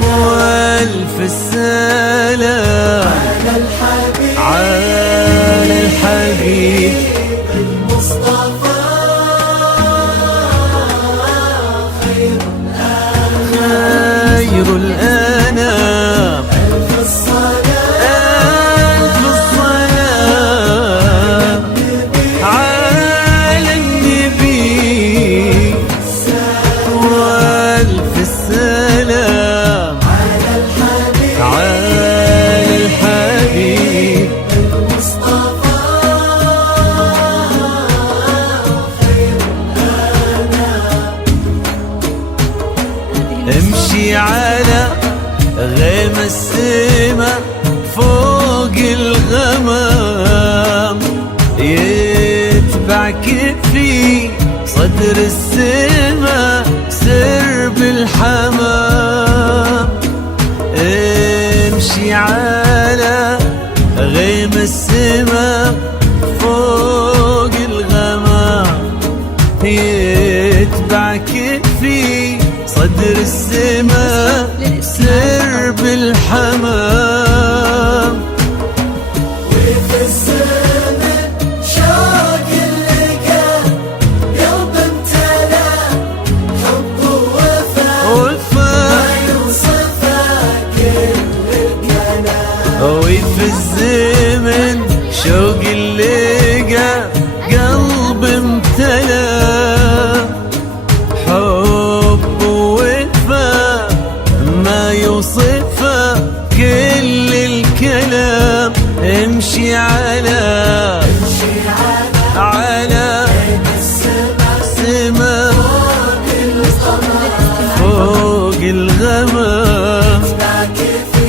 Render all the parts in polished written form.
والف السلام على الحبيب المصطفى خير الأنام. ألف الصلاة على النبي والف السلام على الحبيب المصطفى خير الأنام. امشي على غيم السما فوق الغمام، يتبعك في صدر السما سرب الحمام. امشي على غيم السما فوق الغمام، يتبعك في صدر السما سرب الحمام. وفي الزمن شوق اللقا قلب امتلا حب ووفا ما يوصفه كل الكلام. وفي الزمن شوق اللقا قلب امتلا حب ووفا ما يوصفه كل الكلام. امشي على السما فوق الغمام. باك في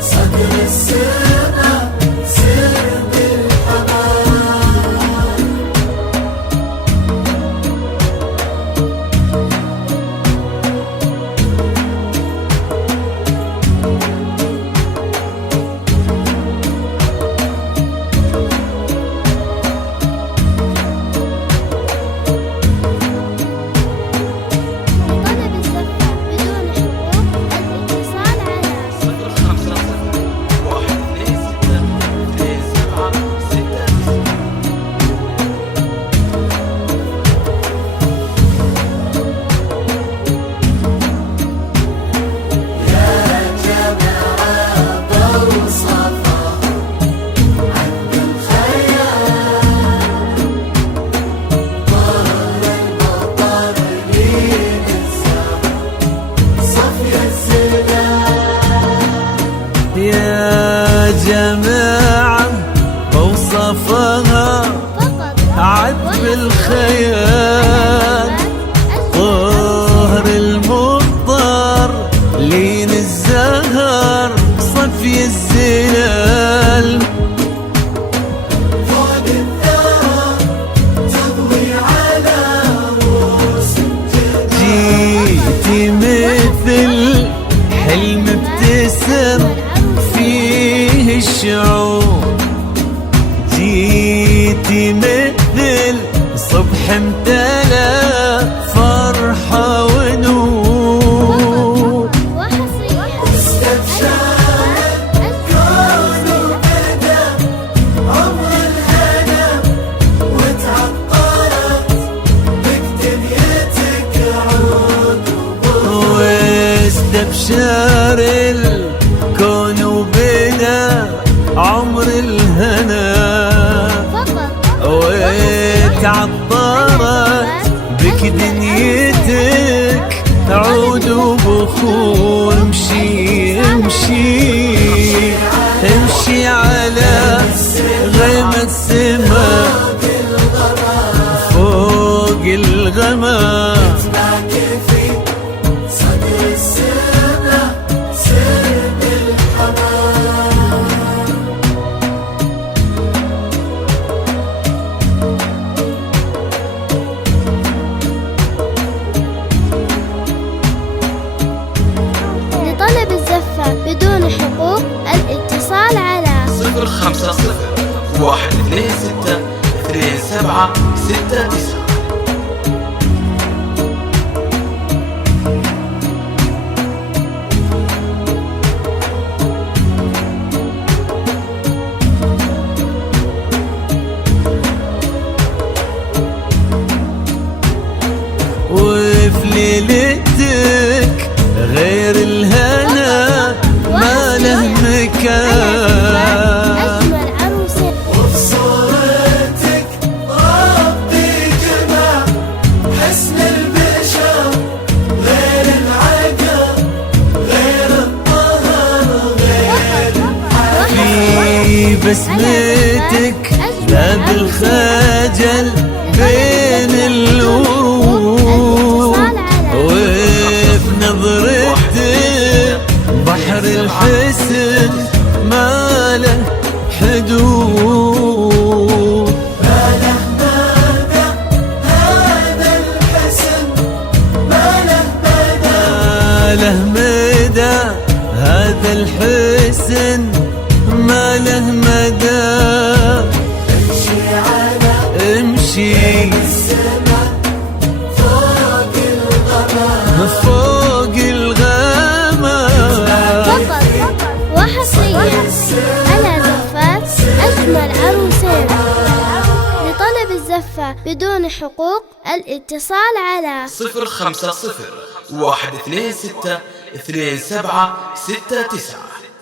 صدر السما سرب الحمام. طلب الزفة بدون حقوق الاتصال على 054 يا جماعة وصفها عذب الخيال، طهر المضطر لين الزهر صفي الزلال. فوق الثرى تضوي على رؤوس الجبال. جيتي مثل حلم ابتسم فيه الشعور، جيتي مثل صبح امتلا فرحة ونور. استبشرت كون وبدا عمر الهنا وتعطرت بك دنيتك عود وبور. واستبشر الكون وبدا عمر الهنا، وتعطرت بك دنيتك عود وبخور. امشي امشي امشي على غيم السما فوق الغمام. باك في صدر السما سرب الحمام. لطلب الزفة بدون حقوق الاتصال على 050 1262769. وفي ليلتك غير الهنا ما له مكان. أجمل عروسين وبصورتك ربي جمع حسن البشر غير العقل غير الطهر غير في بسمتك لا بالخجل بين الورود، وفي نظرتك بحر الحسن ما له حدود. ما له مدى هذا الحسن ما له مدى ما له مدى هذا الحسن ما له مدى. امشي على امشي السماء فوق الغمام فوق الغمام. وحصريا على زفات أجمل عروسين. لطلب الزفة بدون حقوق الاتصال على 050 126 2769.